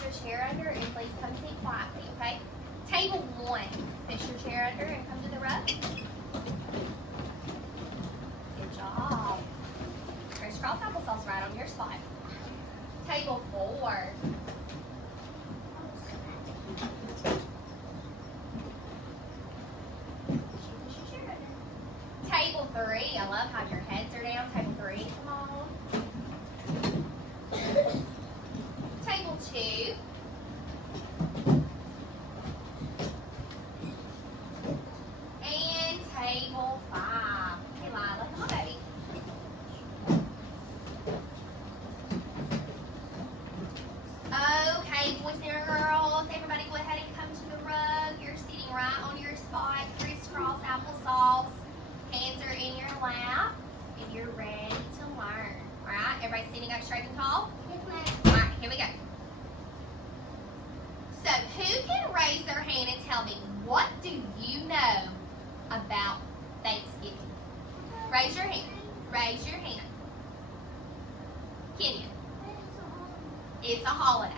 push your chair under and please come sit quietly, okay? Table 1, push your chair under and come to the rug. Good job. Crisscross applesauce right on your spot. Table 4. Table 3, I love how your heads are down. Table 3, come on. Table 2. And table 5. Hey Lila, come on baby. Okay, boys and girls, everybody go ahead and come to the rug. You're sitting right on your spot, crisscross applesauce. Hands are in your lap, and you're ready to learn. All right, everybody sitting up straight and tall? Yes, ma'am. All right, here we go. So, who can raise their hand and tell me, what do you know about Thanksgiving? Raise your hand. Raise your hand. Kenyon. It's a holiday.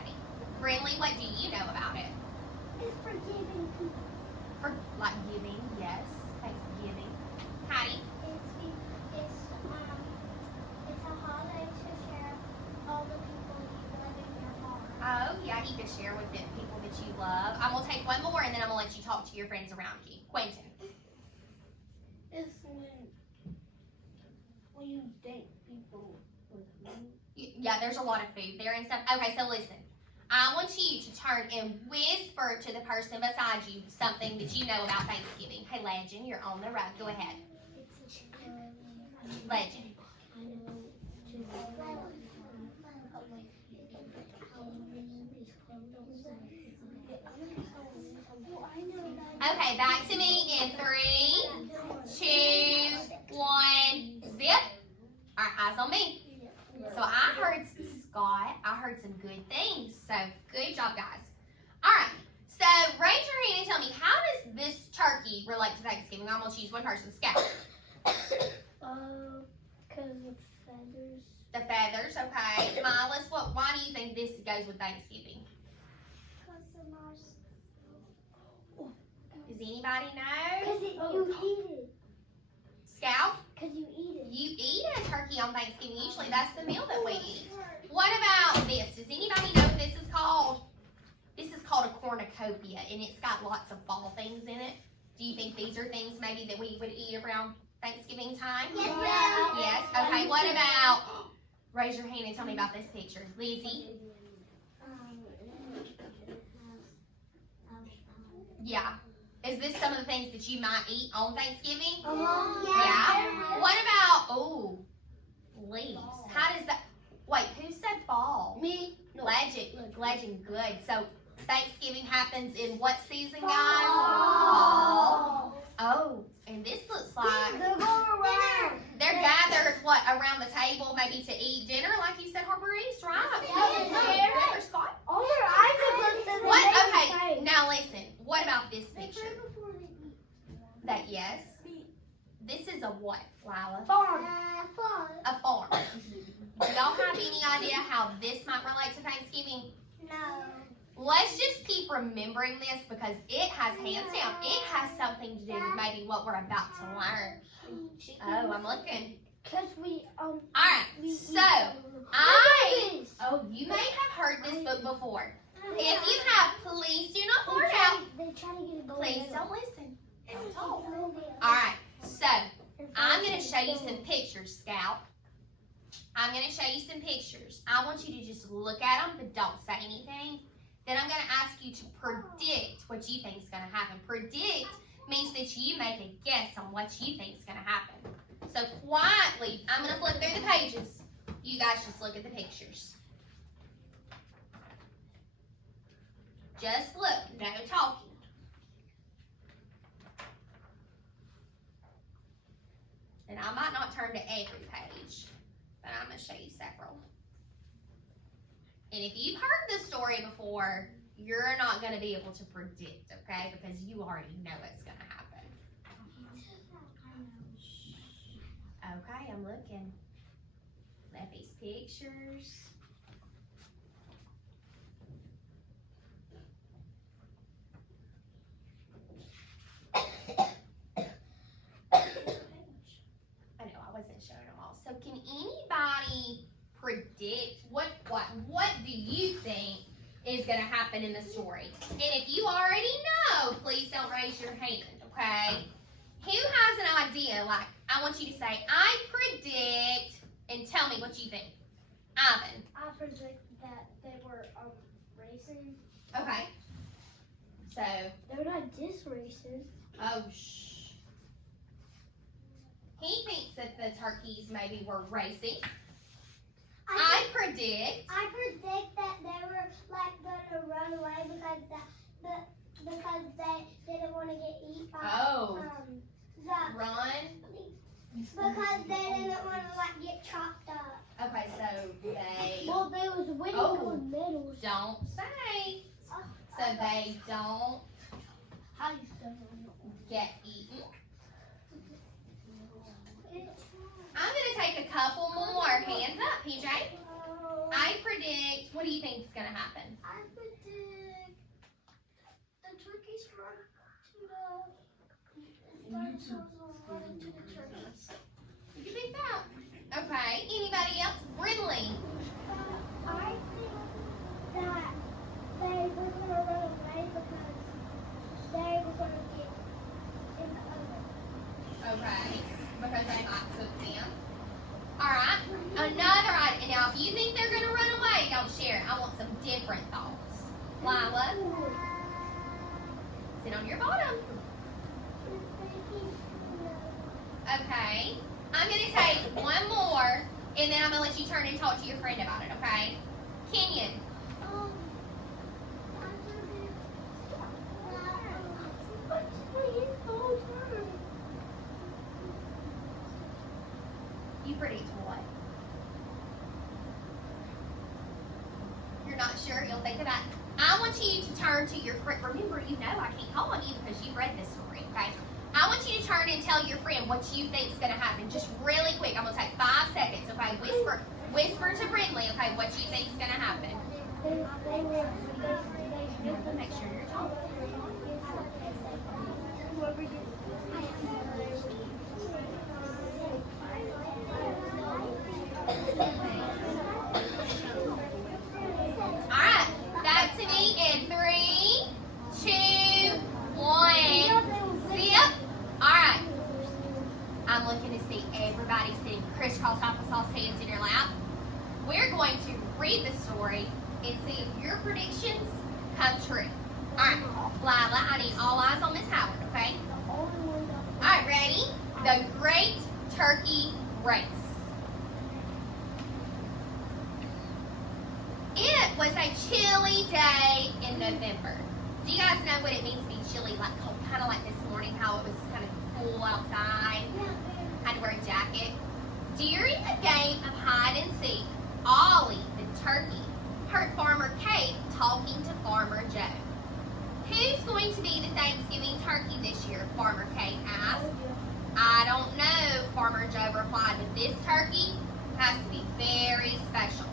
Brinley, what do you know about it? It's for giving people. For, like, giving, yes. Thanksgiving. Hattie? It's a holiday to share all the people you love in your heart. Oh, yeah, you can share with the people that you love. I'm going to take one more, and then I'm going to let you talk to your friends around you. Quentin? It's when you thank people with food. Yeah, there's a lot of food there and stuff. Okay, so listen. I want you to turn and whisper to the person beside you something that you know about Thanksgiving. Hey, Legend, you're on the rug. Go ahead. Legend. Okay, back to me in 3, 2, 1, zip. All right, eyes on me. So I heard, Scott, I heard some good things. So good job, guys. All right, so raise your hand and tell me, how does this turkey relate to Thanksgiving? I'm going to choose one person. Scout. Because of feathers. The feathers, okay. Milas, why do you think this goes with Thanksgiving? Because the Does anybody know? Because you eat it. Scout? Because you eat it. You eat a turkey on Thanksgiving. Usually that's the meal that we eat. What about this? Does anybody know what this is called? This is called a cornucopia, and it's got lots of fall things in it. Do you think these are things maybe that we would eat around Thanksgiving time? Yes, ma'am. Yes? Okay, what about, raise your hand and tell me about this picture. Lizzie? Yeah. Is this some of the things that you might eat on Thanksgiving? Yeah. What about, leaves? How does that, wait, who said fall? Me. Legend, good. So Thanksgiving happens in what season, guys? Fall. Oh, and this looks like They're going around. they're gathered, around the table maybe to eat dinner, like you said, Harper East, right? Yeah. Scott? All their eyes are close to the What? baby's Okay, face. now listen. What about this picture? That yes? This is a what, Lila? Farm. A farm. Do y'all have any idea how this might relate to Thanksgiving? No. Let's just keep remembering this because it has, hands down, it has something to do with maybe what we're about to learn. Oh, I'm looking. Because we, All right, so you may have heard this book before. If you have, please do not pour it out. They try to get it going. Please don't listen. Don't talk. All right, so I'm going to show you some pictures, Scout. I'm going to show you some pictures. I want you to just look at them, but don't say anything. Then I'm going to ask you to predict what you think is going to happen. Predict means that you make a guess on what you think is going to happen. So quietly, I'm going to flip through the pages. You guys just look at the pictures. Just look, no talking. And I might not turn to every page, but I'm going to show you several. And if you've heard this story before, you're not going to be able to predict, okay? Because you already know what's going to happen. Okay, I'm looking. Leffy's pictures. you think is going to happen in the story. And if you already know, please don't raise your hand, okay? Who has an idea? Like, I want you to say, I predict, and tell me what you think. Ivan. I predict that they were racing. Okay. So. They're not just racing. Oh, shh. He thinks that the turkeys maybe were racing. I predict that they were like gonna run away because they didn't want to get eaten by run. Because they didn't want to like get chopped up. Okay, so they. Well, they was waiting for medals. Don't say. So they don't get eaten. I'm gonna take a couple more. Hands up, PJ. I predict. What do you think is gonna happen? I predict the turkeys run to the turkeys. You can think that. Okay. Anybody else? Brindley. I think that they were gonna run away because they were gonna get in the oven. Okay. Because they might cook them. Alright. Another idea. Now, if you think they're going to run away, don't share it. I want some different thoughts. Lila. Sit on your bottom. Okay. I'm going to take one more, and then I'm going to let you turn and talk to your friend about it, okay? Kenyon. You predict what? You're not sure? You'll think about it. I want you to turn to your friend. Remember, you know I can't call on you because you've read this story, okay? I want you to turn and tell your friend what you think is going to happen. Just really quick. I'm going to take 5 seconds, okay? Whisper to Brindley, okay, what you think is going to happen. Make sure you're talking. Alright, back to me in 3, 2, 1. Zip. Alright. I'm looking to see everybody sitting crisscross applesauce hands in your lap. We're going to read the story and see if your predictions come true. Alright, Lila, I need all eyes on Miss Howard, okay? Alright, ready? The Great Turkey Race. It was a chilly day in November. Do you guys know what it means to be chilly, like cold, kind of like this morning, how it was kind of cool outside? Had to wear a jacket. During the game of hide and seek, Ollie, the turkey, heard Farmer Kate talking to Farmer Joe. Who's going to be the Thanksgiving turkey this year? Farmer Kate asked. I don't know, Farmer Joe replied, but this turkey has to be very special.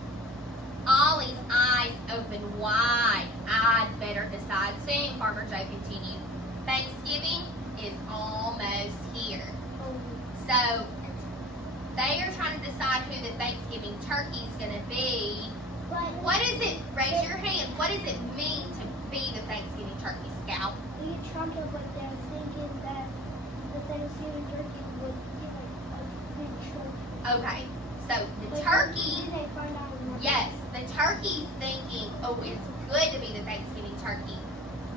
Ollie's eyes opened wide. I'd better decide soon, Farmer Joe continued. Thanksgiving is almost here. So, they are trying to decide who the Thanksgiving turkey is going to be. What is it, raise your hand, what does it mean to be the Thanksgiving turkey, Scout? We get trumped up, but they're thinking that the Thanksgiving turkey would get a big trophy. Okay, so the turkey, yes, the turkey's thinking, oh, it's good to be the Thanksgiving turkey,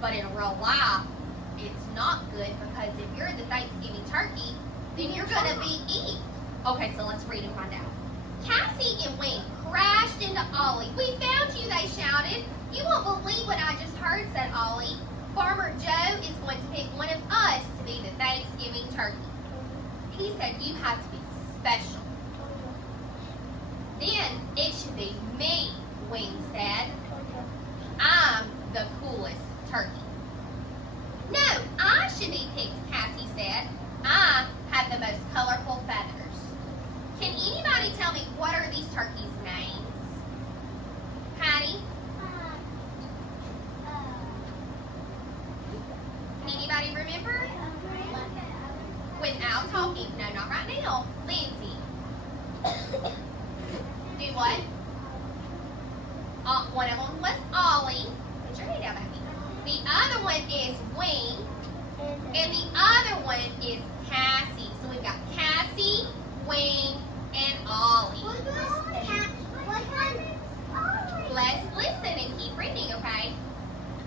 but in real life, it's not good because if you're the Thanksgiving turkey, then you're going to be eaten. Okay, so let's read and find out. Cassie and Wing crashed into Ollie. We found you, they shouted. You won't believe what I just heard, said Ollie. Farmer Joe is going to pick one of us to be the Thanksgiving turkey. He said you have to be special. Then it should be me, Wing said. I'm the coolest turkey. No, I should be picked, Cassie said. I have the most colorful feathers. Can anybody tell me what are these turkeys' names? Patty? Can anybody remember? Without talking. No, not right now. Lindsay. Do what? One of them was Ollie. Put your hand out, baby. The other one is Wing. And the other one is Cassie. So we've got Cassie, Wing, and Ollie. Let's listen and keep reading, okay?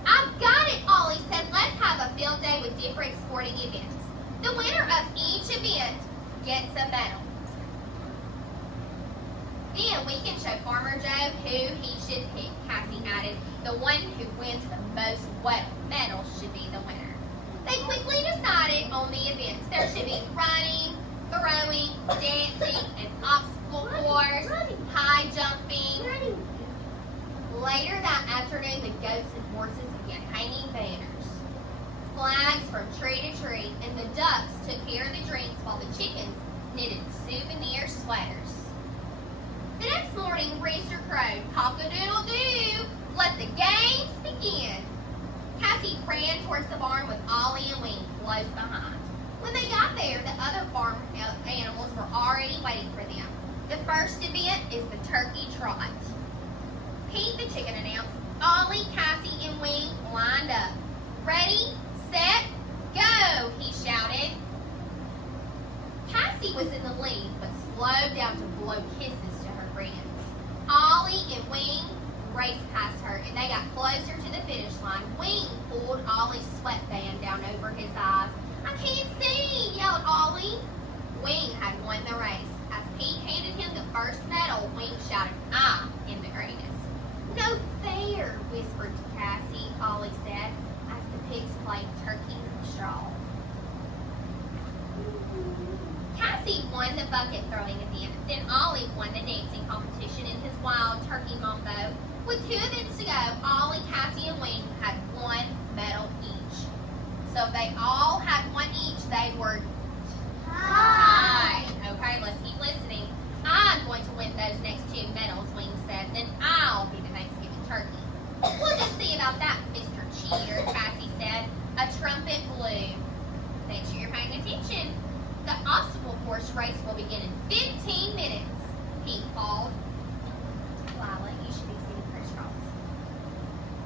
I've got it, Ollie said. Let's have a field day with different sporting events. The winner of each event gets a medal. Then we can show Farmer Joe who he should pick. Cassie added, the one who wins the most medals should be the winner. They quickly decided on the events. There should be running, throwing, dancing, an obstacle course, high jumping. Later that afternoon, the goats and horses began hanging banners, flags from tree to tree, and the ducks took care of the drinks while the chickens knitted souvenir sweaters. The next morning, Rooster crowed, cock-a-doodle-doo, let the games begin. Cassie ran towards the barn with Ollie and Wing close behind. When they got there, the other farm animals were already waiting for them. The first event is the turkey trot. Pete the chicken announced. Ollie, Cassie, and Wing lined up. Ready, set, go, he shouted. Cassie was in the lead, but slowed down to blow kisses to her friends. Ollie and Wing raced past her, and they got closer to the finish line. Wing pulled Ollie's sweatband down over his eyes. I can't see, yelled Ollie. Wing had won the race. As Pete handed him the first medal, Wing shouted, I am the greatest. No fair, whispered to Cassie, Ollie said, as the pigs played turkey in the straw. Cassie won the bucket throwing event. Then Ollie won the dancing competition in his wild turkey mambo. With 2 events to go, Ollie, Cassie, and Wing had 1 medal each. So if they all had 1 each, they were tied. Okay, let's keep listening. I'm going to win those next 2 medals, Wing said. Then I'll be the Thanksgiving turkey. We'll just see about that, Mr. Cheater, Cassie said. A trumpet blew. Make sure you're paying attention. The obstacle course race will begin in 15 minutes, Pete called. Lila, you should be sitting crisscross.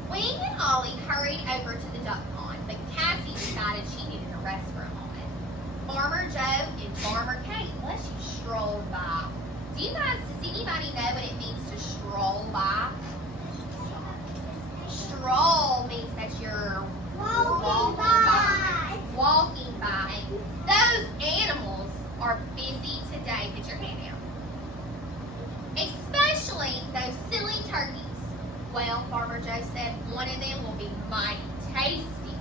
Wing and Ollie hurried over to the duck pond, but Cassie decided she needed a rest for a moment. Farmer Joe and Farmer Kate, bless you, strolled by. Does anybody know what it means to stroll by? Stroll means that you're walking by. Those animals are busy today. Put your hand down. Especially those silly turkeys. Well, Farmer Joe said one of them will be mighty tasty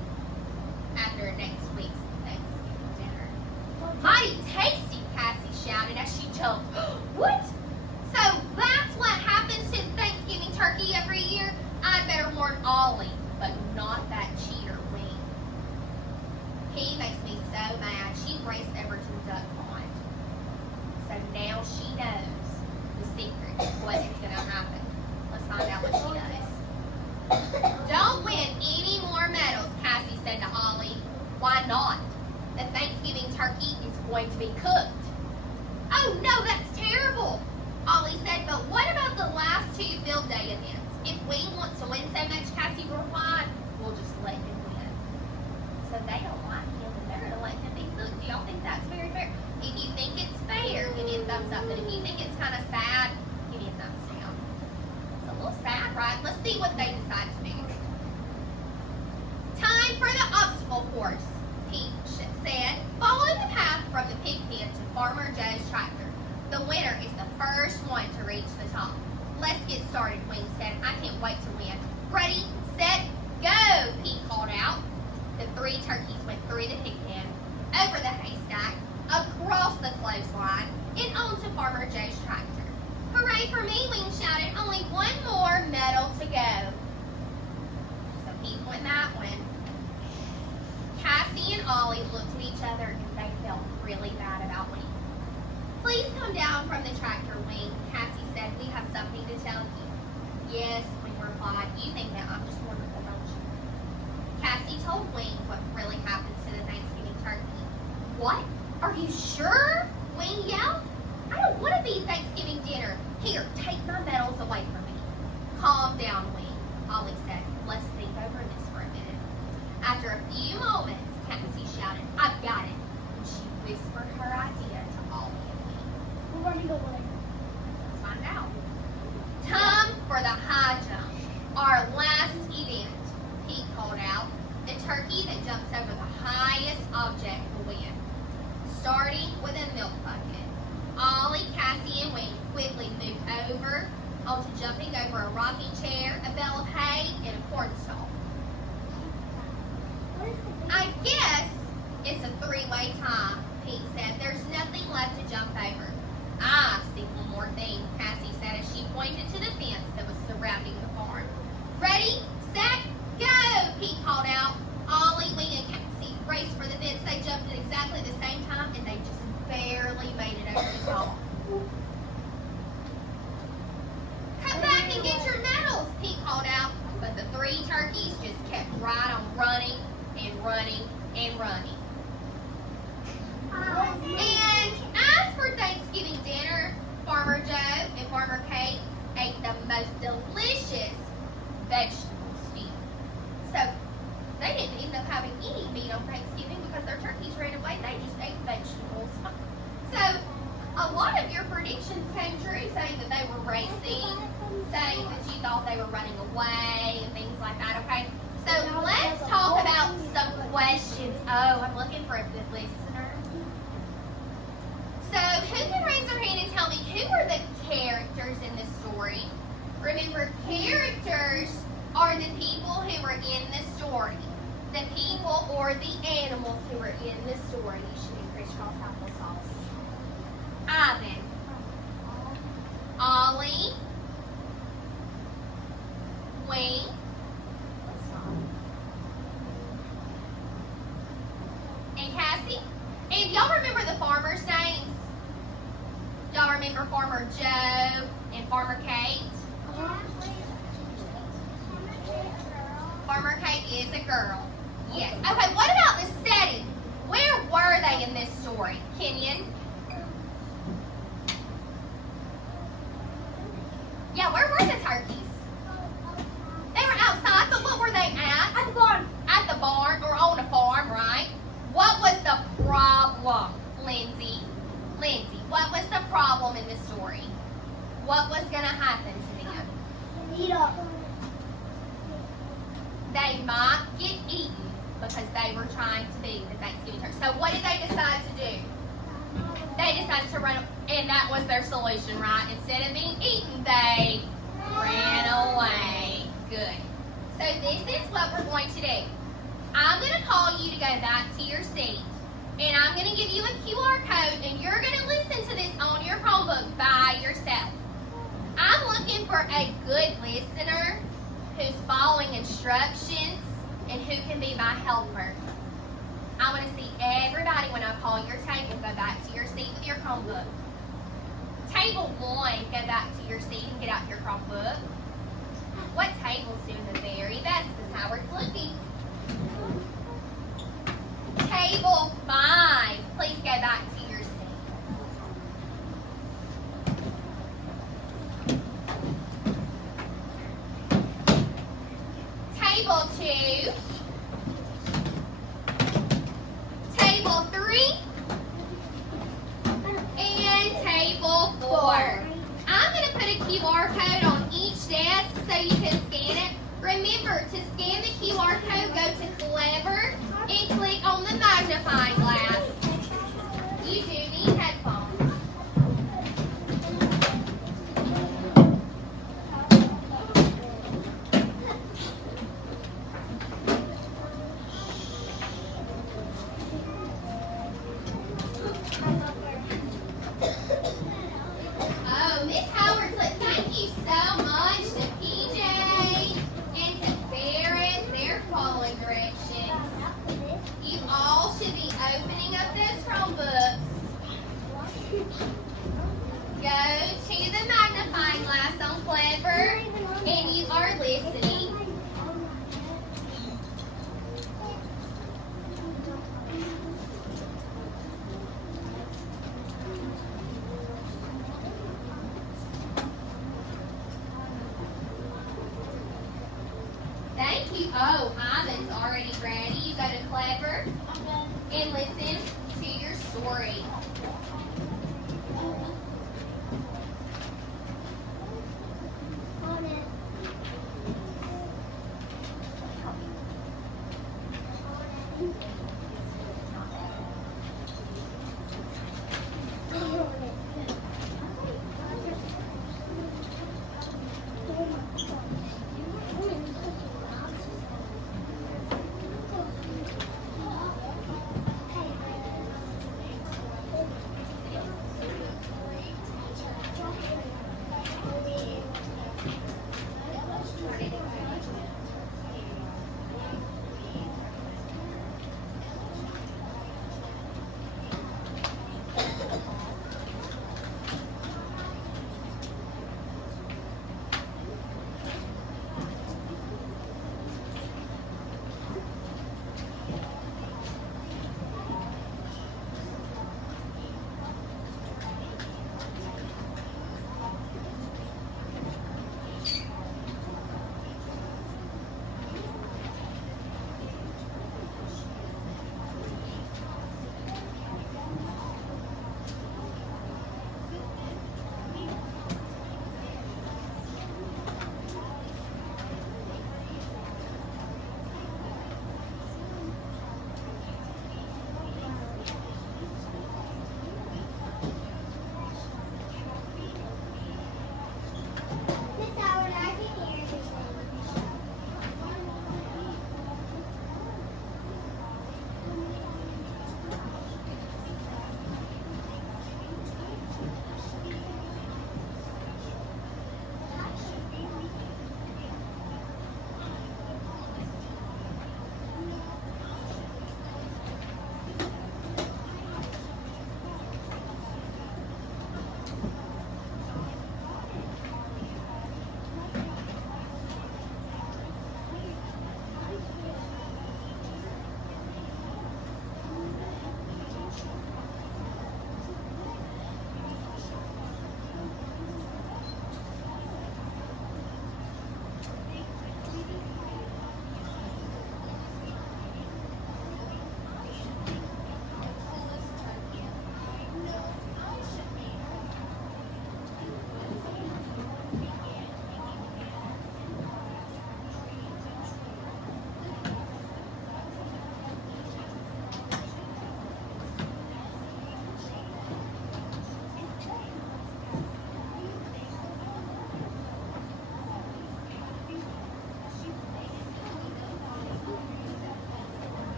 after next week's Thanksgiving dinner. Mighty tasty, Cassie shouted as she jumped. What? So that's what happens to the Thanksgiving turkey every year? I'd better warn Ollie, but not that cheater Wing. He makes me so mad. She raced over to the duck pond. So now she knows the secret of what is going to happen. Let's find out what she does. Don't win any more medals, Cassie said to Ollie. Why not? The Thanksgiving turkey is going to be cooked. Oh no, that's terrible, Ollie said, but what about the last 2 field day events? If Wing wants to win so much, Cassie replied, we'll just let him win. So they don't like him, and they're going to let him be cooked. Do y'all think that's very fair? If you think it's fair, give me a thumbs up. But if you think it's kind of sad, give me a thumbs down. It's a little sad, right? Let's see what they decide to do. Time for the obstacle course, Pete said. Follow the path from the pig pen to Farmer Joe's tractor. The winner is the first one to reach the top. Let's get started, Wing said. I can't wait to win. Ready, set, go, Pete called out. The 3 turkeys went through the pig pen, over the haystack, across the clothesline, and onto Farmer Joe's tractor. Hooray for me, Wing shouted. Only 1 more medal to go. So Pete won that one. Cassie and Ollie looked at each other and they felt really bad about winning. Please come down from the tractor, Wing, Cassie said. We have something to tell you. Yes, Wing replied. You think that I'm just wonderful, don't you? Cassie told Wing what really happens to the Thanksgiving turkey. What? Are you sure? Wing yelled. I don't want to be Thanksgiving dinner. Here, take my medals away from me. Calm down, Wing, Ollie said. Let's think over this for a minute. After a few moments, Cassie shouted, I've got it. And she whispered her idea to Ollie and Wing. We're running away. Let's find out. Time for the high jump. Our last event, Pete called out. The turkey that jumps over the highest object will win. Starting with a milk bucket. Ollie, Cassie, and Wing quickly moved over onto jumping over a rocking chair, a bale of hay, and a corn stalk. I guess it's a three-way tie, Pete said. There's nothing left to jump over. I see one more thing, Cassie said as she pointed to the fence that was surrounding the farm. Ready, set, go, Pete called out. Ollie, Wing, and Cassie raced for the fence. They jumped at exactly the same time, and they just barely made it over the top. Come back and get your medals, Pete called out. But the three turkeys just kept right on running and running and running. And as for Thanksgiving dinner, Farmer Joe and Farmer Kate ate the most delicious vegetable stew. So they didn't end up having any meat on Thanksgiving because their turkeys ran away. They just ate vegetables. So a lot of your predictions came true, saying that they were racing, saying that you thought they were running away and things like that, okay? So let's talk about some questions. Oh, I'm looking for a good listener. So who can raise their hand and tell me who are the characters in this story? Remember, characters are the people who are in the story. The people or the animals who are in the story. You should be crisscross applesauce. Ivan. Ollie. Wing. And Cassie. And y'all remember the farmers' names? Y'all remember Farmer Joe and Farmer Kate? Farmer Kate is a girl. Yes. Okay, what about the setting? Where were they in this story? Kenyon? Yeah, where were the turkeys? They were outside, but what were they at? At the barn. At the barn or on a farm, right? What was the problem, Lindsay? Lindsay, what was the problem in the story? What was going to happen to them? Eat up. They might get eaten because they were trying to be the Thanksgiving turkey. So what did they decide to do? They decided to run, and that was their solution, right? Instead of being eaten, they ran away. Good. So this is what we're going to do. I'm going to call you to go back to your seat, and I'm going to give you a QR code, and you're going to listen to this on your Chromebook by yourself. I'm looking for a good listener who's following instructions and who can be my helper. I want to see everybody when I call your table go back to your seat with your Chromebook. Table 1, go back to your seat and get out your Chromebook. What table's doing the very best is Howard's looking. Table 5, please go back to your seat. Table 2. Table 3. And table 4. I'm going to put a QR code on each desk so you can scan it. Remember, to scan the QR code, go to Clever and click on the magnifying glass. You do need headphones. Oh, Miss Howard said thank you so much to PJ and to Barrett. They're following directions. You all should be opening up those Chromebooks. Go to the magnifying glass on Clever, and you are listening. story. On it. Miss Howard, I can hear you.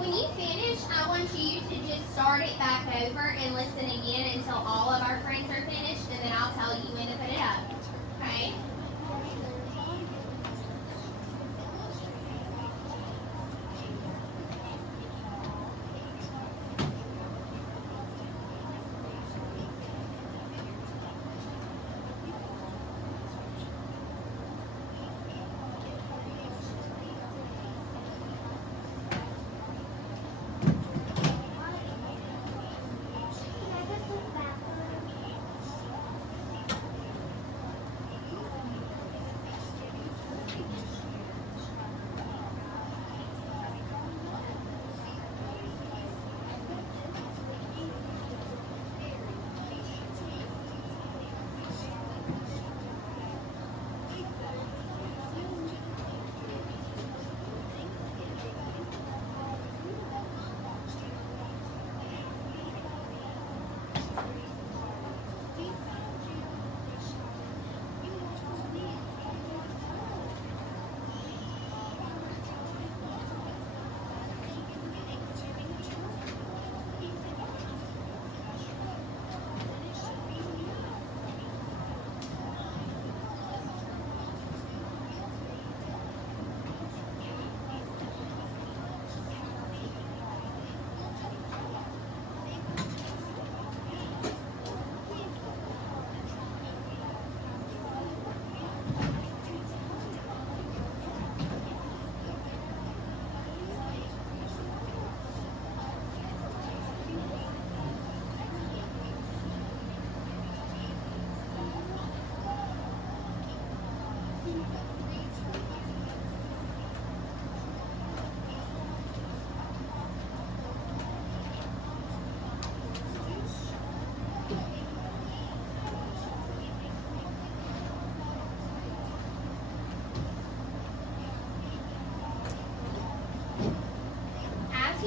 When you finish, I want you to just start it back over and listen again until all of our friends are finished, and then I'll tell you when to put it up. Okay?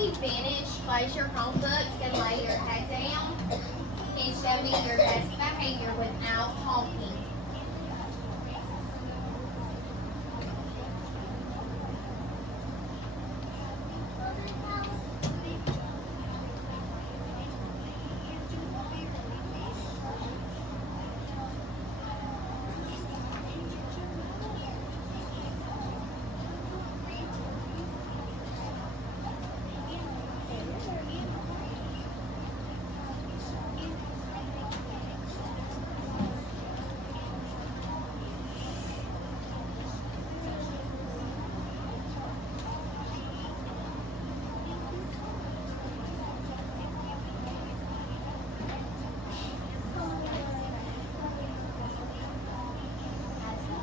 you finish, close your Chromebooks and lay your head down and show me your best behavior without talking.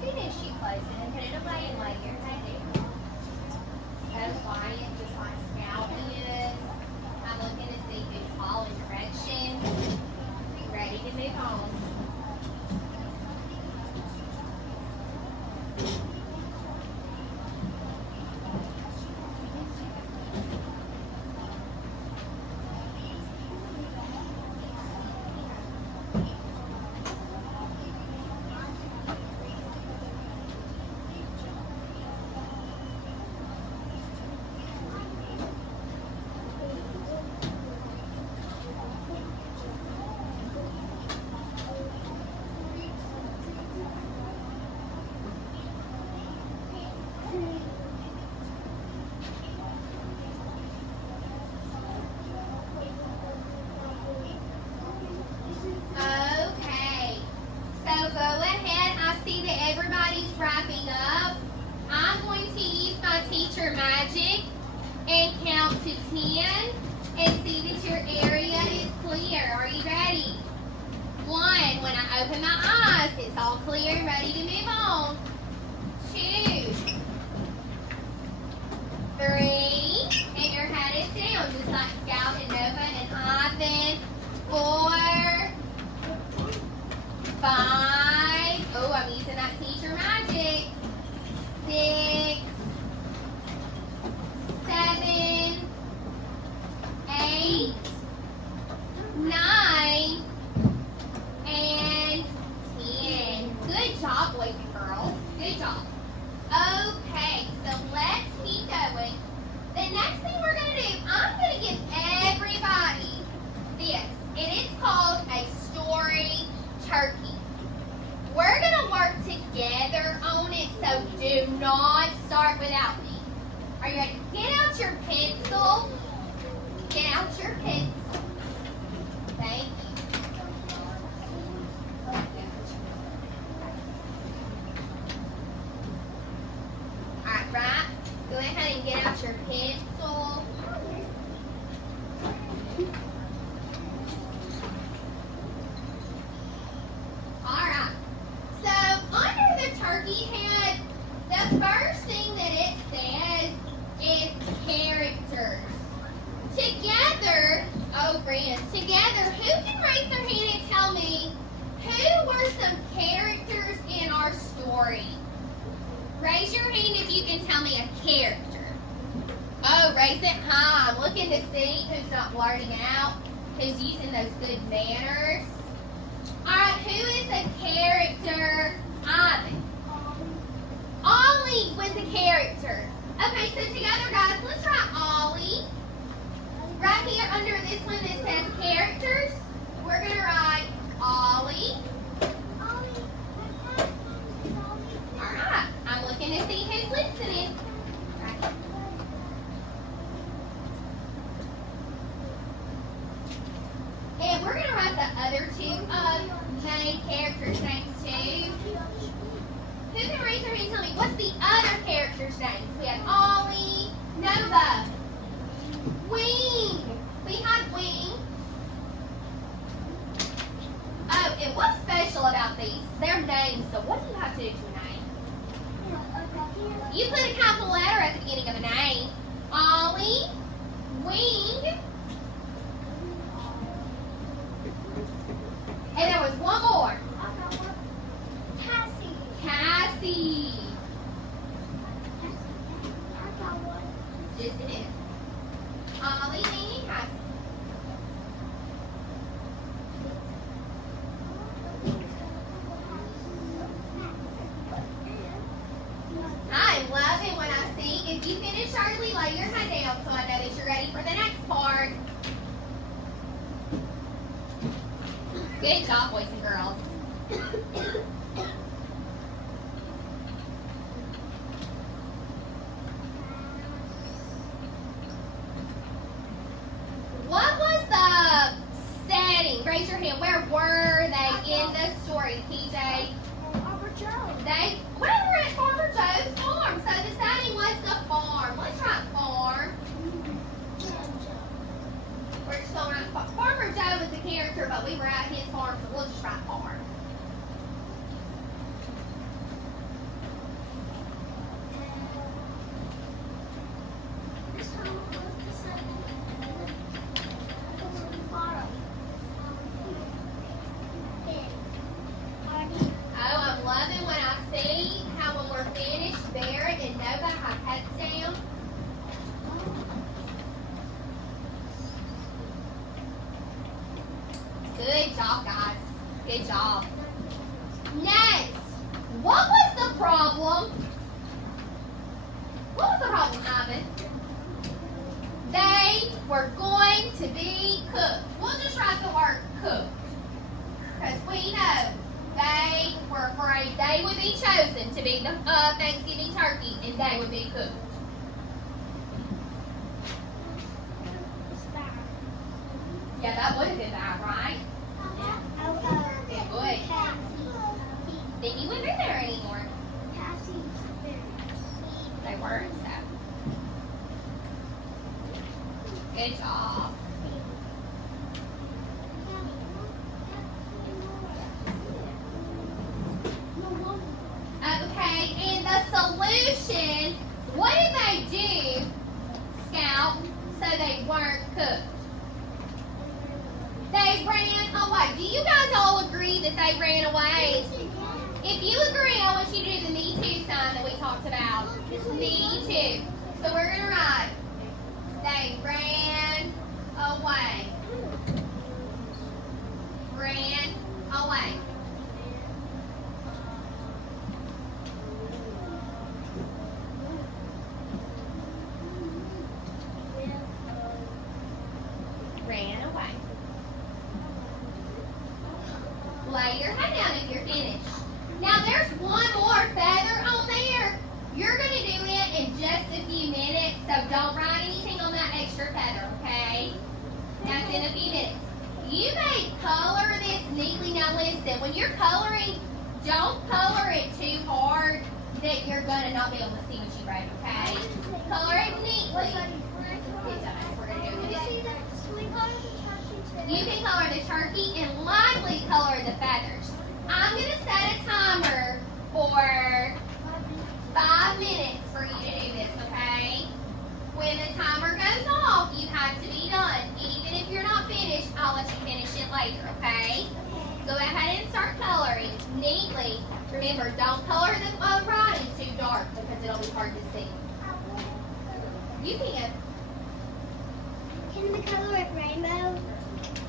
Finish, you close it and put it away and lay your head down. So quiet, just like Scout is. I'm looking to see who's following directions. Be ready to move on. Okay, so go ahead. I see that everybody's wrapping up. I'm going to use my teacher magic and count to 10 and see that your area is clear. Are you ready? 1, when I open my eyes, it's all clear and ready to move on. 2, 3, and your head is down, just like Scout and Nova and Ivan. 4, 5, oh, I'm using that teacher magic. 6, 7, 8, 9, and 10. Good job, boys and girls. Good job. Okay, so let's keep going. The next thing we're going to do, I'm going to give everybody this, and it's called a story turkey. We're going to work together on it, so do not start without me. Are you ready? Get out your pencil. Get out your pencil. Thank you. Alright, right? Go ahead and get out your pencil. Alright. So, under the turkey head, the first thing that it says is characters. Together, oh friends, together, who can raise their hand and tell me who were some characters in our story? Raise your hand if you can tell me a character. Oh, raise it high. I'm looking to see who's not blurting out, who's using those good manners. Alright, who is a character? Ivan. Ollie was a character. Okay, so together, guys, let's write Ollie. Right here under this one that says characters, we're going to write Ollie. Alright, I'm looking to see who's listening. Right. And we're going to write the other two main characters' names too. Who can raise their hand and tell me what's the other characters' names? We have Ollie, Nova, Wing. We had Wing. Oh, and what's special about these? They're names, so what do you have to do to a name? You put a capital letter at the beginning of a name. Ollie, Wing, and there was one more. Cassie. Just a minute. Good job, boys and girls. What was the setting? Raise your hand. Where were they in the story, PJ? Farmer Joe. We were at Farmer Joe's farm. So the setting was the farm. Let's write farm. We're just going to write Farmer Joe was the character, but we were at his farm, so we'll just write farm. Oh, I'm loving when I see how when we're finished, Barrett and Nova have heads down. Good job, guys. Good job. Next, what was the problem? What was the problem, Ivan? They were going to be cooked. We'll just write the word cooked. Because we know they were afraid they would be chosen to be the Thanksgiving turkey and they would be cooked. Yeah, that would have been bad, right? It would. Then you wouldn't be there anymore. They weren't, so. Good job. Okay, and the solution, what did they do, Scout, so they weren't cooked? They ran away. Do you guys all agree that they ran away? If you agree, I want you to do the me too sign that we talked about. Me too. So we're going to write, they ran away. Ran away. Ran away. Lay your head down if you're finished. Now there's one more feather on there. You're going to do it in just a few minutes, so don't write anything on that extra feather, okay? That's in a few minutes. You may color this neatly. Now listen, when you're coloring, don't color it too hard that you're going to not be able to see what you wrote, okay? Color it neatly. You can color the turkey and lightly color the feathers. I'm going to set a timer for 5 minutes for you to do this, okay? When the timer goes off, you have to be done. Even if you're not finished, I'll let you finish it later, okay? Go ahead and start coloring neatly. Remember, don't color the writing too dark because it'll be hard to see. You can. Can we color it rainbow?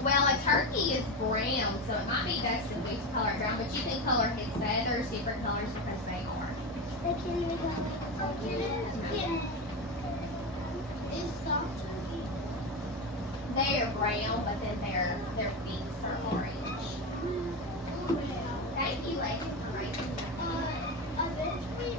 Well, a turkey is brown, so it might be best if we color it brown, but you can color his feathers different colors because they are. They can even color it. Is soft turkey? They are brown, but then their beaks are orange. Thank you, ladies. Eventually,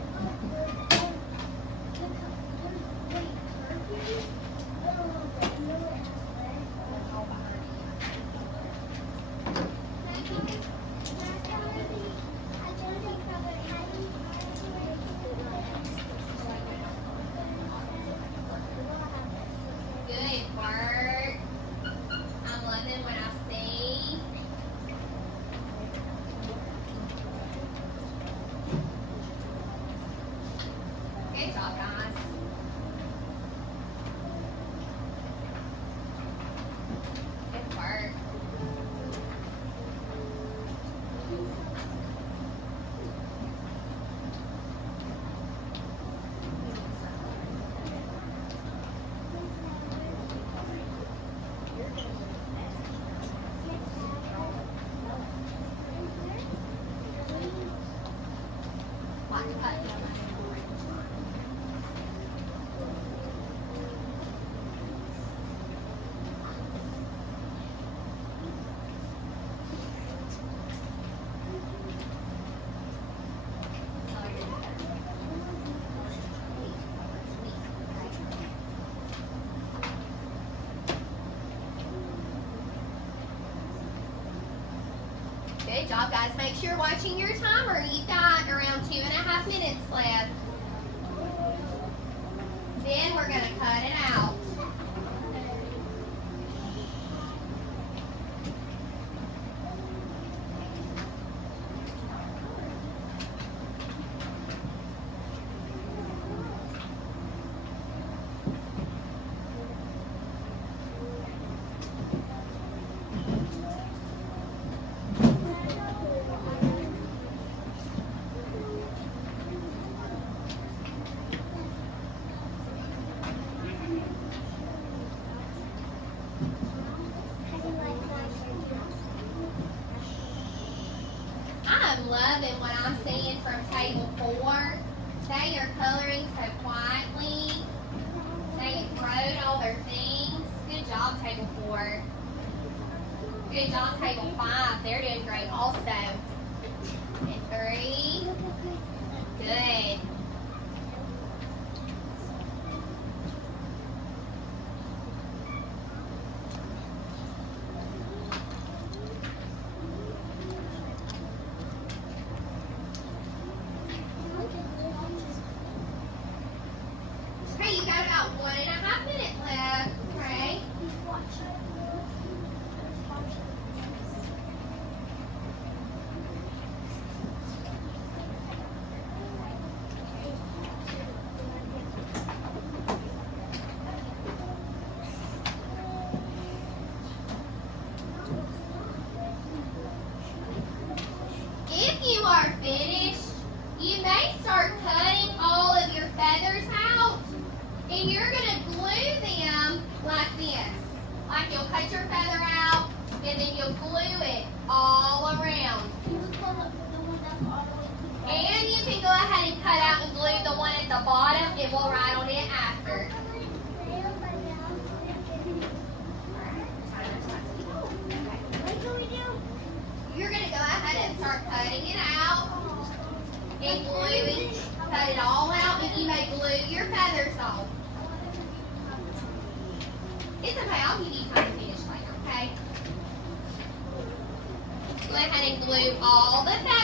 Good work. I'm loving what I see. job, guys. Make sure you're watching your timer. You've got around 2.5 minutes left. Then we're going to cut it out. I'm loving what I'm seeing from table 4. They are coloring so quietly. They wrote all their things. Good job, table 4. Good job, table 5. They're doing great also. And 3. Good. Okay, you got about 1.5 minutes left. Okay. If you are finished, you may start cutting all of your feathers out, and you're going to glue them like this. Like you'll cut your feather out, and then you'll glue it all around. And you can go ahead and cut out and glue the one at the bottom, and we'll write on it after. You're going to go ahead and start cutting it out and gluing. Cut it all out, and you may glue your feathers off. It's okay, I'll give you time to finish later, okay? Go ahead and glue all the feathers.